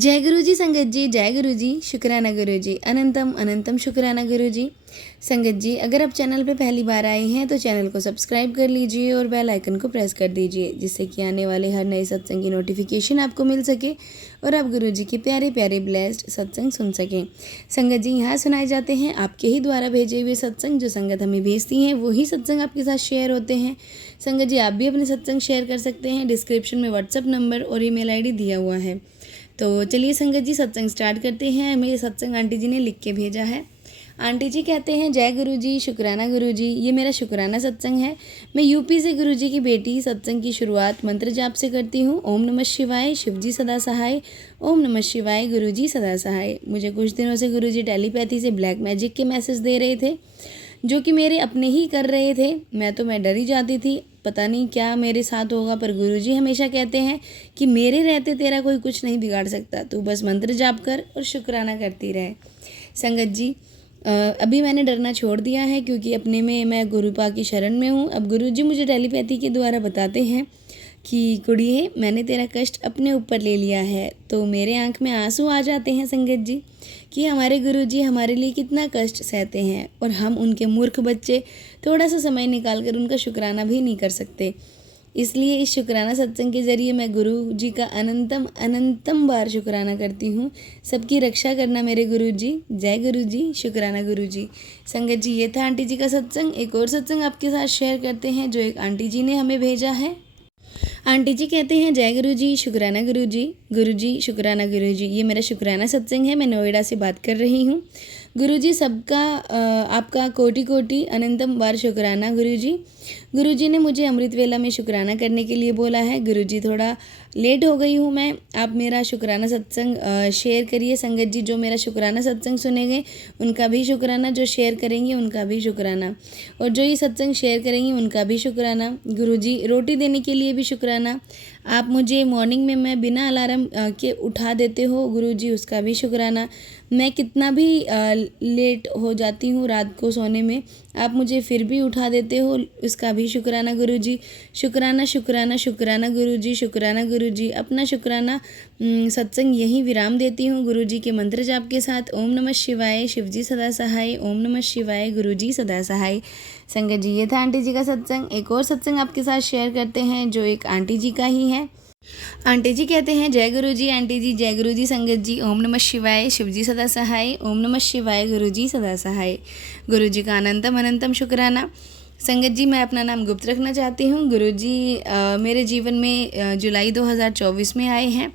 जय गुरु जी संगत जी, जय गुरु जी, शुक्राना गुरु जी, अनंतम अनंतम शुक्राना गुरु जी। संगत जी, अगर आप चैनल पे पहली बार आए हैं तो चैनल को सब्सक्राइब कर लीजिए और बेल आइकन को प्रेस कर दीजिए, जिससे कि आने वाले हर नए सत्संग की नोटिफिकेशन आपको मिल सके और आप गुरु जी के प्यारे प्यारे ब्लेस्ड सत्संग सुन सकें। संगत जी, यहाँ सुनाए जाते हैं आपके ही द्वारा भेजे हुए सत्संग। जो संगत हमें भेजती हैं वही सत्संग आपके साथ शेयर होते हैं। संगत जी, आप भी अपने सत्संग शेयर कर सकते हैं। डिस्क्रिप्शन में व्हाट्सअप नंबर और ईमेल आईडी दिया हुआ है। तो चलिए संगत जी, सत्संग स्टार्ट करते हैं। हमें ये सत्संग आंटी जी ने लिख के भेजा है। आंटी जी कहते हैं, जय गुरु जी, शुक्राना गुरु जी। ये मेरा शुक्राना सत्संग है। मैं यूपी से गुरु जी की बेटी। सत्संग की शुरुआत मंत्र जाप से करती हूँ। ओम नमः शिवाय, शिवजी सदा सहाय। ओम नमः शिवाय, गुरु जी सदा सहाय। मुझे कुछ दिनों से गुरु जी टेलीपैथी से ब्लैक मैजिक के मैसेज दे रहे थे, जो कि मेरे अपने ही कर रहे थे। मैं डर ही जाती थी, पता नहीं क्या मेरे साथ होगा। पर गुरुजी हमेशा कहते हैं कि मेरे रहते तेरा कोई कुछ नहीं बिगाड़ सकता, तू बस मंत्र जाप कर और शुक्राना करती रहे। संगत जी, अभी मैंने डरना छोड़ दिया है, क्योंकि अपने में मैं गुरुपा की शरण में हूँ। अब गुरुजी मुझे टेलीपैथी के द्वारा बताते हैं कि कुड़िए, मैंने तेरा कष्ट अपने ऊपर ले लिया है। तो मेरे आंख में आंसू आ जाते हैं संगत जी, कि हमारे गुरुजी हमारे लिए कितना कष्ट सहते हैं और हम उनके मूर्ख बच्चे थोड़ा सा समय निकाल कर उनका शुक्राना भी नहीं कर सकते। इसलिए इस शुक्राना सत्संग के ज़रिए मैं गुरु जी का अनंतम अनंतम बार शुक्राना करती हूँ। सबकी रक्षा करना मेरे गुरु जी। जय गुरु जी, शुक्राना गुरु जी। संगत जी, ये था आंटी जी का सत्संग। एक और सत्संग आपके साथ शेयर करते हैं, जो एक आंटी जी ने हमें भेजा है। आंटी जी कहते हैं, जय गुरु जी, शुक्राना गुरु जी, शुक्राना गुरु जी। ये मेरा शुक्राना सत्संग है। मैं नोएडा से बात कर रही हूँ। गुरु जी, सबका आपका कोटि कोटि अनंतम बार शुक्राना गुरु जी। गुरु जी ने मुझे अमृत वेला में शुक्राना करने के लिए बोला है। गुरु जी, थोड़ा लेट हो गई हूँ मैं। आप मेरा शुक्राना सत्संग शेयर करिए। संगत जी, जो मेरा शुक्राना सत्संग सुनेंगे उनका भी शुक्राना, जो शेयर करेंगे उनका भी शुक्राना, और जो ये सत्संग शेयर करेंगे उनका भी शुक्राना। गुरु जी, रोटी देने के लिए भी शुक्राना। आप मुझे मॉर्निंग में मैं बिना अलार्म के उठा देते हो गुरु जी, उसका भी शुक्राना। मैं कितना भी लेट हो जाती हूँ रात को सोने में, आप मुझे फिर भी उठा देते हो, उसका भी शुक्राना गुरु जी। शुक्राना शुक्राना शुक्राना गुरु जी, शुक्राना गुरु जी। अपना शुक्राना सत्संग यहीं विराम देती हूँ गुरु जी के मंत्र जाप के साथ। ओम नमः शिवाय, शिवजी सदा सहाय। ओम नमः शिवाय, गुरु जी सदा सहाय। संगत जी, ये था आंटी जी का सत्संग। एक और सत्संग आपके साथ शेयर करते हैं, जो एक आंटी जी का ही है। आंटी जी कहते हैं, जय गुरु जी आंटी जी, जय गुरु जी संगत जी। ओम नमः शिवाय, शिवजी सदा सहाय। ओम नमः शिवाय, गुरु जी सदा सहाय। गुरु जी का अनंतम अनंतम शुक्राना। संगत जी, मैं अपना नाम गुप्त रखना चाहती हूँ। गुरु जी मेरे जीवन में जुलाई 2024 में आए हैं।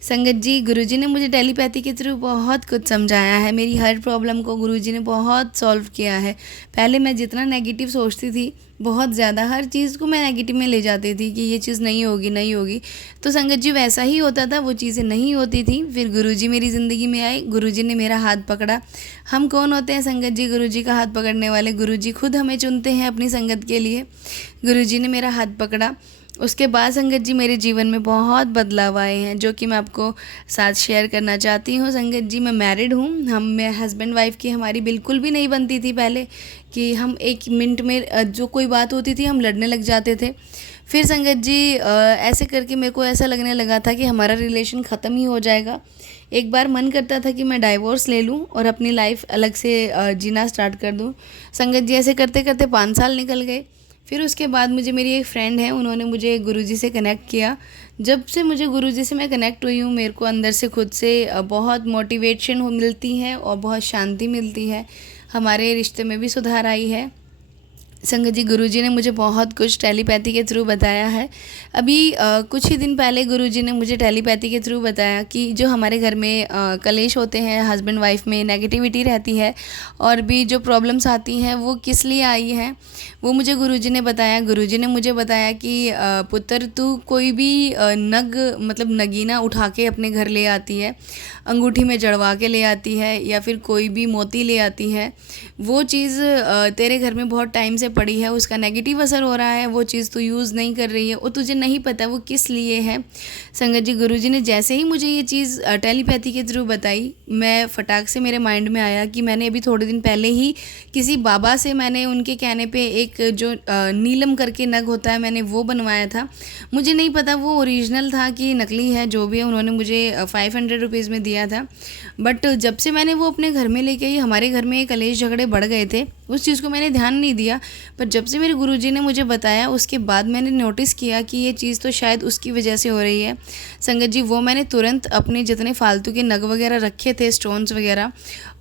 संगत जी, गुरुजी ने मुझे टेलीपैथी के थ्रू बहुत कुछ समझाया है। मेरी हर प्रॉब्लम को गुरुजी ने बहुत सॉल्व किया है। पहले मैं जितना नेगेटिव सोचती थी, बहुत ज़्यादा हर चीज़ को मैं नेगेटिव में ले जाती थी कि ये चीज़ नहीं होगी नहीं होगी, तो संगत जी वैसा ही होता था, वो चीज़ें नहीं होती थी। फिर गुरुजी मेरी ज़िंदगी में आए, गुरुजी ने मेरा हाथ पकड़ा। हम कौन होते हैं संगत जी गुरुजी का हाथ पकड़ने वाले? गुरुजी खुद हमें चुनते हैं अपनी संगत के लिए। गुरुजी ने मेरा हाथ पकड़ा। उसके बाद संगत जी मेरे जीवन में बहुत बदलाव आए हैं, जो कि मैं आपको साथ शेयर करना चाहती हूँ। संगत जी, मैं मैरिड हूँ। मैं हस्बैंड वाइफ की हमारी बिल्कुल भी नहीं बनती थी पहले, कि हम एक मिनट में जो कोई बात होती थी हम लड़ने लग जाते थे। फिर संगत जी ऐसे करके मेरे को ऐसा लगने लगा था कि हमारा रिलेशन ख़त्म ही हो जाएगा। एक बार मन करता था कि मैं डाइवोर्स ले लूँ और अपनी लाइफ अलग से जीना स्टार्ट कर दूँ। संगत जी, ऐसे करते करते 5 साल निकल गए। फिर उसके बाद मुझे मेरी एक फ्रेंड है, उन्होंने मुझे गुरुजी से कनेक्ट किया। जब से मुझे गुरुजी से मैं कनेक्ट हुई हूँ, मेरे को अंदर से खुद से बहुत मोटिवेशन मिलती है और बहुत शांति मिलती है। हमारे रिश्ते में भी सुधार आई है। संगत जी, गुरुजी ने मुझे बहुत कुछ टेलीपैथी के थ्रू बताया है। अभी कुछ ही दिन पहले गुरुजी ने मुझे टेलीपैथी के थ्रू बताया कि जो हमारे घर में कलेश होते हैं, हस्बैंड वाइफ में नेगेटिविटी रहती है और भी जो प्रॉब्लम्स आती हैं, वो किस लिए आई हैं, वो मुझे गुरुजी ने बताया। गुरुजी ने मुझे बताया कि पुत्र, तू कोई भी मतलब नगीना उठा के अपने घर ले आती है, अंगूठी में जड़वा के ले आती है, या फिर कोई भी मोती ले आती है, वो चीज़ तेरे घर में बहुत टाइम से पड़ी है, उसका नेगेटिव असर हो रहा है, वो चीज़ तू यूज़ नहीं कर रही है और तुझे नहीं पता वो किस लिए है। संगत जी, गुरुजी ने जैसे ही मुझे ये चीज़ टेलीपैथी के थ्रू बताई, मैं फटाक से मेरे माइंड में आया कि मैंने अभी थोड़े दिन पहले ही किसी बाबा से, मैंने उनके कहने पे एक जो नीलम करके नग होता है, मैंने वो बनवाया था। मुझे नहीं पता वो ओरिजिनल था कि नकली है, जो भी है उन्होंने मुझे 500 रुपीज़ में दिया था। बट जब से मैंने वो अपने घर में लेके आई, हमारे घर में कलेश झगड़े बढ़ गए थे। उस चीज़ को मैंने ध्यान नहीं दिया, पर जब से मेरे गुरुजी ने मुझे बताया उसके बाद मैंने नोटिस किया कि ये चीज़ तो शायद उसकी वजह से हो रही है। संगत जी, वो मैंने तुरंत अपने जितने फालतू के नग वगैरह रखे थे, स्टोन्स वगैरह,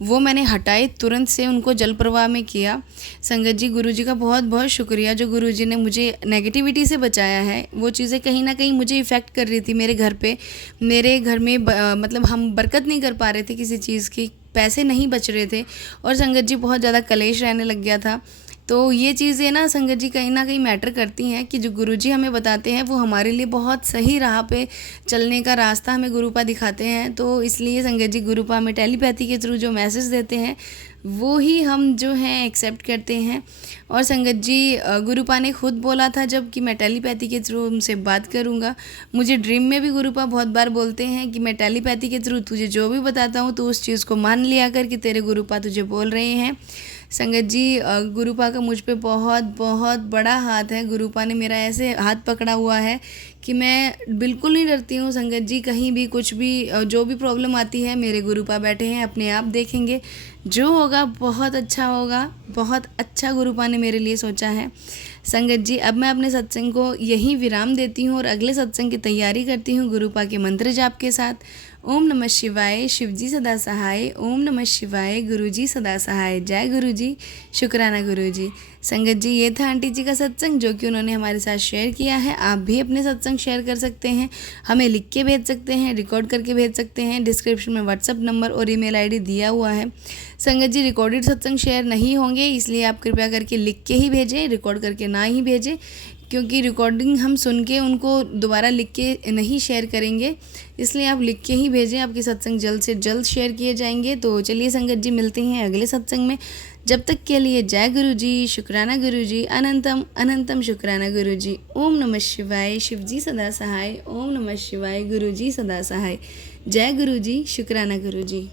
वो मैंने हटाए, तुरंत से उनको जल प्रवाह में किया। संगत जी, गुरुजी का बहुत बहुत शुक्रिया, जो गुरुजी ने मुझे नेगेटिविटी से बचाया है। वो चीज़ें कहीं ना कहीं मुझे इफ़ेक्ट कर रही थी मेरे घर पे। मेरे घर में मतलब हम बरकत नहीं कर पा रहे थे किसी चीज़ की, पैसे नहीं बच रहे थे, और संगत जी बहुत ज़्यादा कलेश रहने लग गया था। तो ये चीज़ें ना संगत जी कहीं ना कहीं मैटर करती हैं कि जो गुरुजी हमें बताते हैं वो हमारे लिए बहुत सही राह पे चलने का रास्ता हमें गुरुपा दिखाते हैं। तो इसलिए संगत जी, गुरुपा हमें टेलीपैथी के थ्रू जो मैसेज देते हैं वो ही हम जो हैं एक्सेप्ट करते हैं। और संगत जी, गुरुपा ने खुद बोला था जब कि मैं टेलीपैथी के थ्रू उनसे बात करूँगा। मुझे ड्रीम में भी गुरुपा बहुत बार बोलते हैं कि मैं टेलीपैथी के थ्रू तुझे जो भी बताता हूँ तो उस चीज़ को मान लिया कर कि तेरे गुरुपा तुझे बोल रहे हैं। संगत जी, गुरुपा का मुझ पे बहुत बहुत बड़ा हाथ है। गुरुपा ने मेरा ऐसे हाथ पकड़ा हुआ है कि मैं बिल्कुल नहीं डरती हूँ। संगत जी, कहीं भी कुछ भी जो भी प्रॉब्लम आती है, मेरे गुरुपा बैठे हैं, अपने आप देखेंगे, जो होगा बहुत अच्छा होगा। बहुत अच्छा गुरुपा ने मेरे लिए सोचा है। संगत जी, अब मैं अपने सत्संग को यहीं विराम देती हूँ और अगले सत्संग की तैयारी करती हूँ गुरुपा के मंत्र जाप के साथ। ओम नमः शिवाय, शिवजी सदा सहाय। ओम नमः शिवाय, गुरुजी सदा सहाय। जय गुरुजी, शुक्राना गुरुजी। संगत जी, ये था आंटी जी का सत्संग जो कि उन्होंने हमारे साथ शेयर किया है। आप भी अपने सत्संग शेयर कर सकते हैं, हमें लिख के भेज सकते हैं, रिकॉर्ड करके भेज सकते हैं। डिस्क्रिप्शन में व्हाट्सअप नंबर और ईमेल आईडी दिया हुआ है। संगत जी, रिकॉर्डेड सत्संग शेयर नहीं होंगे, इसलिए आप कृपया करके लिख के ही भेजें, रिकॉर्ड करके ना ही भेजें, क्योंकि रिकॉर्डिंग हम सुन के उनको दोबारा लिख के नहीं शेयर करेंगे। इसलिए आप लिख के ही भेजें, आपके सत्संग जल्द से जल्द शेयर किए जाएंगे। तो चलिए संगत जी, मिलते हैं अगले सत्संग में। जब तक के लिए जय गुरुजी, शुक्राना गुरुजी, अनंतम अनंतम शुक्राना गुरुजी। ओम नमः शिवाय, शिवजी सदा सहाय। ओम नमः शिवाय, गुरुजी सदा सहाय। जय गुरुजी, शुक्राना गुरुजी।